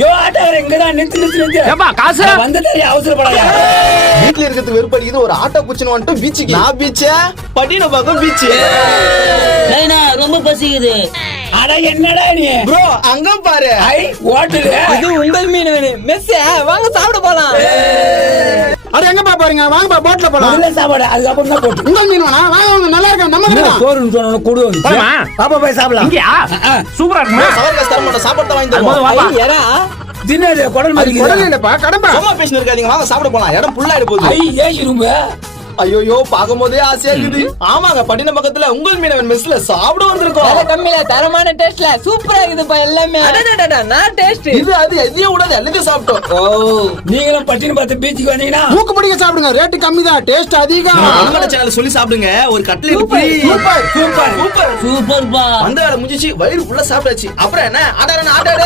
யோ ஆட்டோக்கார எங்கதான் நிறுத்து ஏப்பா காசு வந்துட்டாரு அவசரப்படாத. வீட்ல இருக்கிறது வெறுப்படிக்குது ஒரு ஆட்டோ புடிச்சுன்னு வந்துட்டு பீச்சுக்கு. நான் பீச்சா பட்டின பக்கம் பீச். ரொம்ப பசிக்குது. அட என்னடா நீ ப்ரோ அங்க பாரு. ஐ ஹோட்டல் இது உங்கள் மீனவனே மெஸ் வாங்க சாப்பிட போலாம். அட எங்கப்பா பாருங்க வாங்கப்பா போட்ல போலாம். முதல்ல சாப்பாடு அதுக்கப்புறம் தான் போட்டு உங்கள் மீன் வேணா வாங்க நல்லா இருக்கு நம்ம மீன். சோறுன்னு சொன்ன கூடு வந்து போலாமா? பாப்பா போய் சாப்பிடலாம். இங்கயா சூப்பரா இருக்குமா? சவர் காசு தர மாட்டோம் சாப்பாடு வாங்கி அது போதும், தருவோம். வாப்பா. எறா தின்னது குடல் மாதிரி உடனே இல்லப்பா கடம்பா. சும்மா பேசினு இருக்காதீங்க வாங்க சாப்பிட போலாம். இடம் ஃபுல்லா ஆயிட போகுது. ஐ ஏசி ரூம் ஐயோ பாக்கும்போதே ஆசையா இருக்குது. ஆமாங்க பட்டின பக்கத்துல உங்கள் மீனவன் மெஸ்ல சாப்பிட வந்திருக்கோம். விலை கம்மியில தரமான டேஸ்ட்ல சூப்பரா இருக்குதுப்பா எல்லாமே. அடடடடா நான் டேஸ்ட். இது அது எதையும் விடாது எல்லாத்தையும் சாப்பிட்டோம். நீங்களும் பட்டினி பார்த்து பீச்சுக்கு வந்தீங்கன்னா மூக்கு பிடிக்க சாப்பிடுங்க ரேட்டு கம்மி தான் டேஸ்ட் அதிகம். நம்ம சேனல் சொல்லி சாப்பிடுங்க ஒரு cutlet free. Super super super சூப்பர்ப்பா. வந்த வேலை முடிஞ்சிச்சு வயிறு ஃபுல்லா சாப்பிட்டாச்சு. அப்புறம் என்ன ஆடாட